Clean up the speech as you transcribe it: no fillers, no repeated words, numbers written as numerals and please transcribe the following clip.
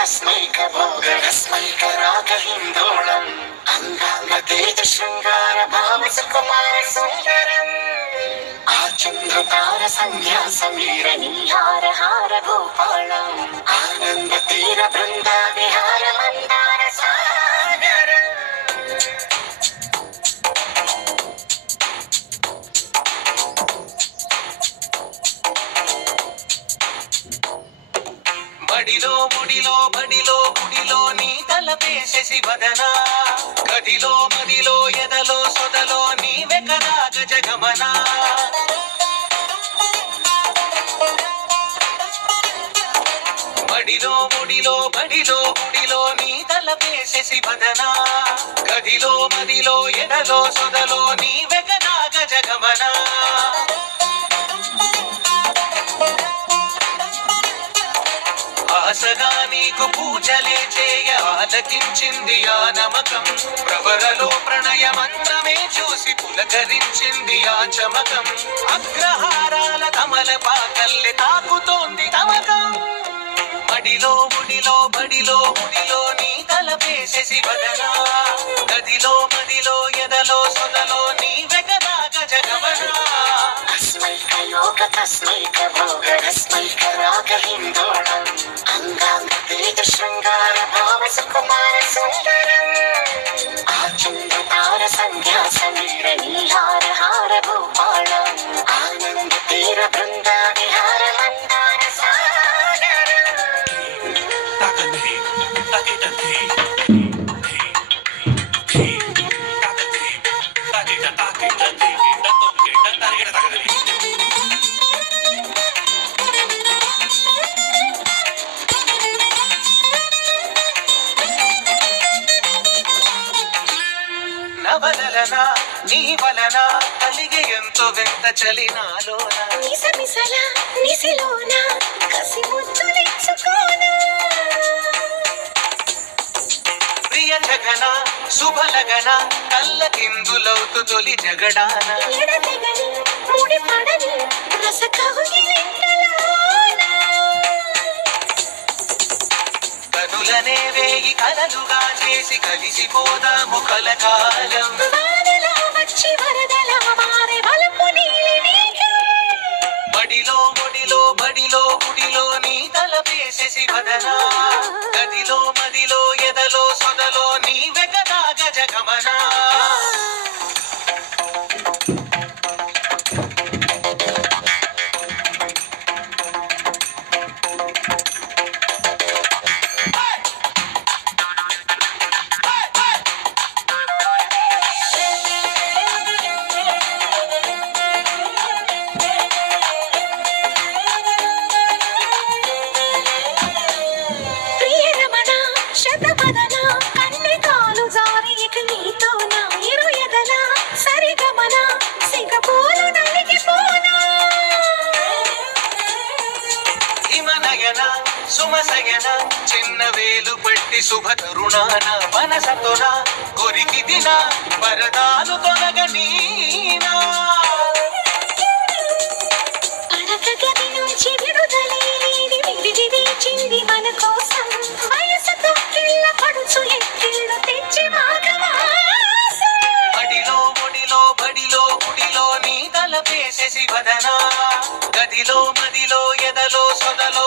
तस्मैकभोगरस्मैकरागहिन्दोळम् अङ्गाङ्गतेजशृङ्गारभावसुकुमारसुन्दरम् आचन्द्रतार सन्ध्यासमीरनीहारहार भूपालम् आनन्दतीरबृन्दाविहार मन्दारसागरम् బడిలో ముడిలో బడిలో గుడిలో నీ తలపేసేసి వదనా గదిలో మదిలో ఎదలో సొదలో నీవే కదా గజగమనా బడిలో ముడిలో బడిలో గుడిలో నీ తలపేసేసి వదనా గదిలో మదిలో ఎదలో సొదలో నీవే కదా గజగమనా ఆశగా నీకు పూజలే చేయ ఆలకించింది ఆ నమకం ప్రవరలో ప్రణయ మంత్రమే చూసి పులకరించింది ఆ చమకం అగ్రహారాల కమల పాకల్లె తాకుతోంది తమకం మడిలో ముడిలో బడిలో గుడిలో నీ తలపేసేసి వదనా గదిలో మదిలో ఎదలో సొదలో నీవే కదా గజగమనా तस्मैकभोगरस्मैकरागहिन्दोळम् अङ्गाङ्गतेजशृङ्गारभावसुकुमारसुन्दरम् आचन्द्रतार सन्ध्यासमीरनीहारहार भूपालम् आनन्दतीरबृन्दाविहार मन्दारसागरम् నవలనా నీ వలన కలిగే ఎంతో వింత చలినాలోన నిసమిసల నిసిలోన కసి ముద్దులిచ్చుకోన ప్రియ జగన శుభలగన కళ్ళ కిందులవుతు తొలి జగడాన ఎడతెగని ముడిపడని రసకౌగిలింతలోన కనులనే వేయి కలలుగా చేసి కలిసిపోదాము కలకాలం వానలా వచ్చి వరదలా మారే వలపు నీలి మేఘం బడిలో ముడిలో బడిలో గుడిలో నీ తలపేసేసి వదనా గదిలో మదిలో ఎదలో సొదలో నీవే కదా గజగమనా ప్రియరమణ శతపదన కన్నెకాలు జారి ఇక నీతోన ఇరుయదన సరిగమన సిగపోలు నలిగిపోనా హిమనయన సుమసయన చిన్న వేలు పట్టి శుభ తరుణాన మనసతోన కొరికి దిన వరదాలు తొలగనీనా పడక గది నుంచి విడుదలే లేని విడిది వీచింది మన కోసం వయసుతో కిళ్ళ పడుచు ఎక్కిళ్ళు తెచ్చి మాఘమాసం బడిలో ముడిలో బడిలో గుడిలో నీ తలపేసేసి వదనా గదిలో మదిలో ఎదలో సొదలో